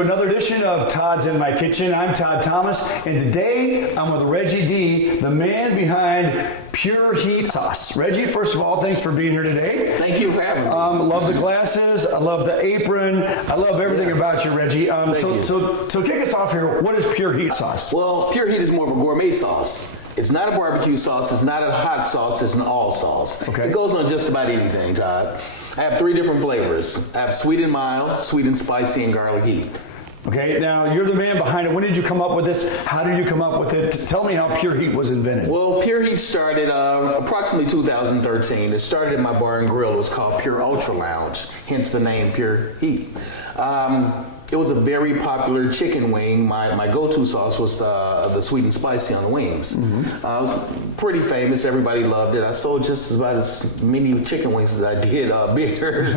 to another edition of Todd's in My Kitchen. I'm Todd Thomas, and today I'm with Reggie Dee, the man behind Pure Heat Sauce. Reggie, first of all, thanks for being here today. Thank you for having me. Love the glasses. I love the apron. I love everything about you, Reggie. So kick us off here, what is Pure Heat Sauce? Well, Pure Heat is more of a gourmet sauce. It's not a barbecue sauce. It's not a hot sauce. It's an all sauce. Okay. It goes on just about anything, Todd. I have 3 different flavors. I have sweet and mild, sweet and spicy, and garlic heat. Okay, now you're the man behind it. When did you come up with this? How did you come up with it? Tell me how Pure Heat was invented. Well, Pure Heat started approximately 2013. It started in my bar and grill. It was called Pure Ultra Lounge, hence the name Pure Heat. It was a very popular chicken wing. My go-to sauce was the sweet and spicy on the wings. Mm-hmm. It was pretty famous. Everybody loved it. I sold just about as many chicken wings as I did beers,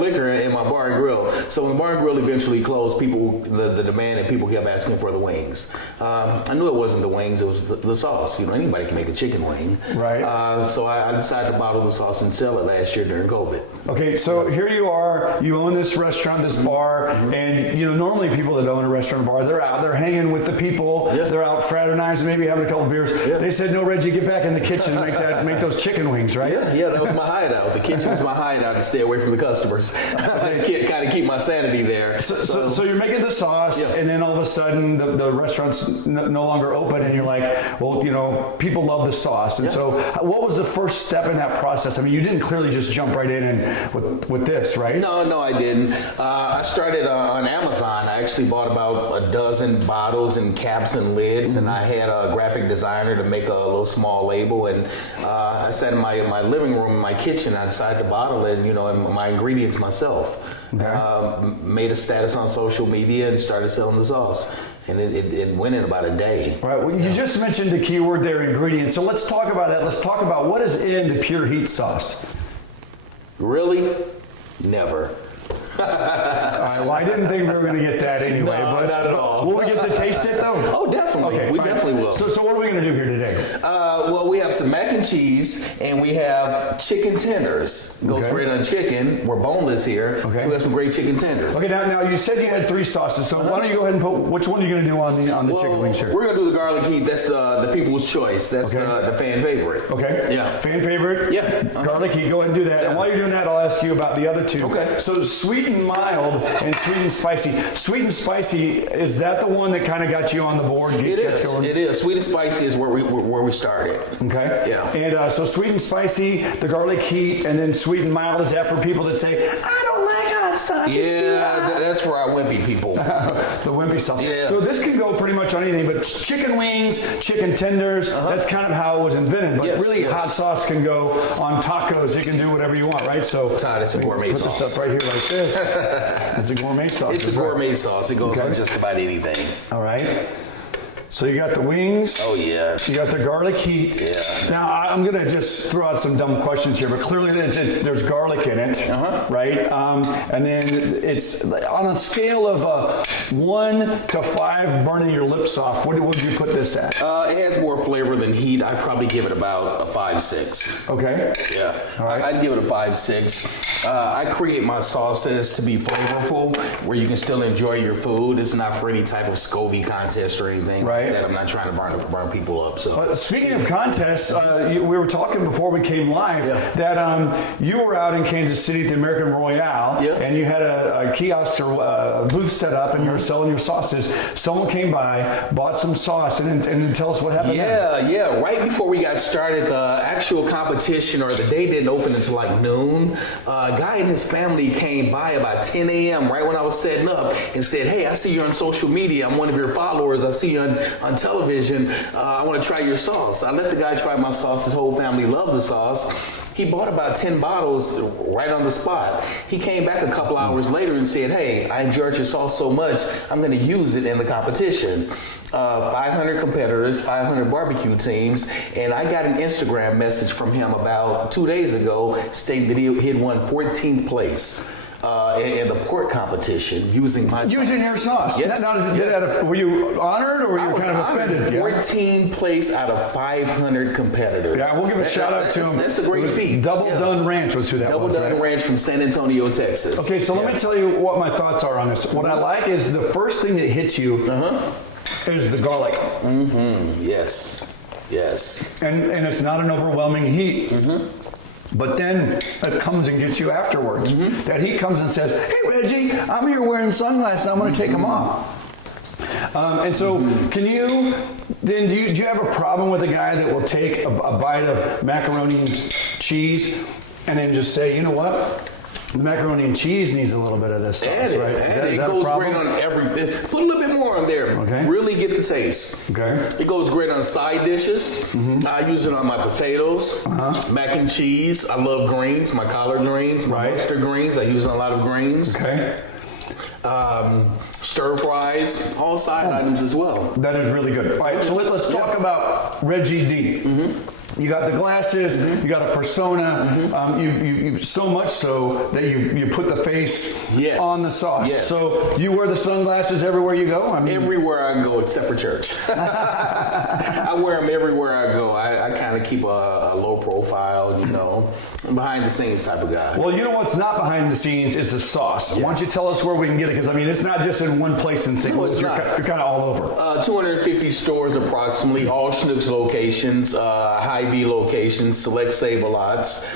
liquor in my bar and grill. So when the bar and grill eventually closed, the demand and people kept asking for the wings. I knew it wasn't the wings. It was the sauce. Anybody can make a chicken wing. Right. So I decided to bottle the sauce and sell it last year during COVID. Okay, so here you are. You own this restaurant, this bar. And normally people that own a restaurant bar, they're out, they're hanging with the people, they're out fraternizing, maybe having a couple of beers. They said, no, Reggie, get back in the kitchen and make those chicken wings, right? Yeah, that was my hideout. The kitchen was my hideout to stay away from the customers. Kind of keep my sanity there. So you're making the sauce, and then all of a sudden the restaurant's no longer open, and you're like, well, people love the sauce. And so what was the first step in that process? I mean, you didn't clearly just jump right in and with this, right? No, I didn't. I started on Amazon. I actually bought about a dozen bottles and caps and lids, and I had a graphic designer to make a little small label. And I sat in my living room, in my kitchen. I decided to bottle it, and my ingredients myself. Okay. Made a status on social media and started selling the sauce. And it went in about a day. All right. Well, you just mentioned the keyword there, ingredients. So let's talk about that. Let's talk about what is in the Pure Heat sauce. Really? Never. All right, well, I didn't think we were going to get that anyway. No, not at all. Will we get to taste it, though? Oh, definitely. Okay, we definitely will. So what are we going to do here today? Well, we have some mac and cheese, and we have chicken tenders. Goes great on chicken. We're boneless here, so we have some great chicken tenders. Okay, now you said you had 3 sauces, so why don't you go ahead and put, which one are you going to do on the chicken wings here? We're going to do the garlic heat. That's the people's choice. That's the fan favorite. Okay. Yeah. Fan favorite? Yeah. Garlic heat. Go ahead and do that. And while you're doing that, I'll ask you about the other 2. Okay. So sweet and mild and sweet and spicy. Sweet and spicy, is that the one that kind of got you on the board? It is. Sweet and spicy is where we started. Okay. Yeah. And so sweet and spicy, the garlic heat, and then sweet and mild, is that for people that say, I don't like hot sauce? Yeah, that's for our wimpy people. The wimpy sauce. Yeah. So this can go pretty much on anything, but chicken wings, chicken tenders, that's kind of how it was invented. But hot sauce can go on tacos. You can do whatever you want, right? So Todd, it's a gourmet sauce. Put this up right here like this. It's a gourmet sauce. It's a gourmet sauce. It goes on just about anything. All right. So you got the wings. Oh, yeah. You got the garlic heat. Yeah. Now, I'm going to just throw out some dumb questions here, but clearly there's garlic in it, right? And then it's on a scale of 1 to 5 burning your lips off. What would you put this at? It has more flavor than heat. I'd probably give it about a 5-6. Okay. Yeah. All right. I'd give it a 5-6. I create my sauces to be flavorful, where you can still enjoy your food. It's not for any type of SCOBY contest or anything. Right. That I'm not trying to burn people up. So, speaking of contests, we were talking before we came live that you were out in Kansas City at the American Royale, and you had a kiosk or a booth set up, and you were selling your sauces. Someone came by, bought some sauce, and tell us what happened. Yeah. Right before we got started, the actual competition or the day didn't open until like noon. A guy and his family came by about 10 a.m. right when I was setting up and said, "Hey, I see you on social media. I'm one of your followers. I see you on television. I want to try your sauce." I let the guy try my sauce. His whole family loved the sauce. He bought about 10 bottles right on the spot. He came back a couple hours later and said, "Hey, I enjoyed your sauce so much, I'm going to use it in the competition." 500 competitors, 500 barbecue teams, and I got an Instagram message from him about 2 days ago stating that he had won 14th place. in the pork competition using my Using your sauce. Yes. Were you honored or were you kind of honored. offended? 14 place out of 500 competitors. Yeah, we'll give a shout out to him. That's a great feat. Double Done Ranch was who that Double was. Done right? Ranch from San Antonio, Texas. Okay, so let me tell you what my thoughts are on this. What I like is the first thing that hits you is the garlic. Yes. And it's not an overwhelming heat. But then it comes and gets you afterwards. That heat comes and says, hey, Reggie, I'm here wearing sunglasses. I'm going to take them off. And so can you, then do you have a problem with a guy that will take a bite of macaroni and cheese and then just say, you know what? The macaroni and cheese needs a little bit of this sauce, right? It goes great on everything. Put a little bit more on there. Okay. Really get the taste. Okay. It goes great on side dishes. I use it on my potatoes, mac and cheese. I love greens, my collard greens, my mustard greens. I use it on a lot of greens. Okay. Stir fries, all side items as well. That is really good. All right, so let's talk about Reggie Dee. You got the glasses, you got a persona. You've so much so that you put the face on the sauce. Yes. So you wear the sunglasses everywhere you go? I mean, everywhere I go except for church. I wear them everywhere I go. I kind of keep a low profile, you know. I'm behind the scenes type of guy. Well, you know what's not behind the scenes is the sauce. Why don't you tell us where we can get it? Because, I mean, it's not just in one place in St. Louis. You're kind of all over. 250 stores approximately, all Schnucks locations, Hy-Vee locations, select Save-A-Lots,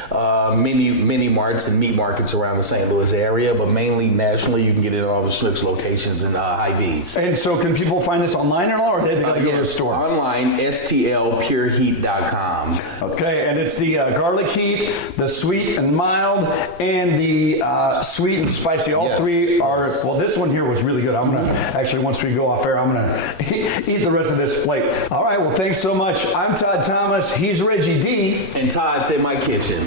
mini marts and meat markets around the St. Louis area, but mainly nationally you can get it in all the Schnucks locations and Hy-Vees. And so can people find this online at all, or they got to go to the store? Online, stlpureheat.com. Okay, and it's the garlic heat, the sweet and mild, and the sweet and spicy. All three are, well, this one here was really good. I'm going to, actually, once we go off air, I'm going to eat the rest of this plate. All right, well, thanks so much. I'm Todd Thomas. He's Reggie Dee. And Todd's in my kitchen.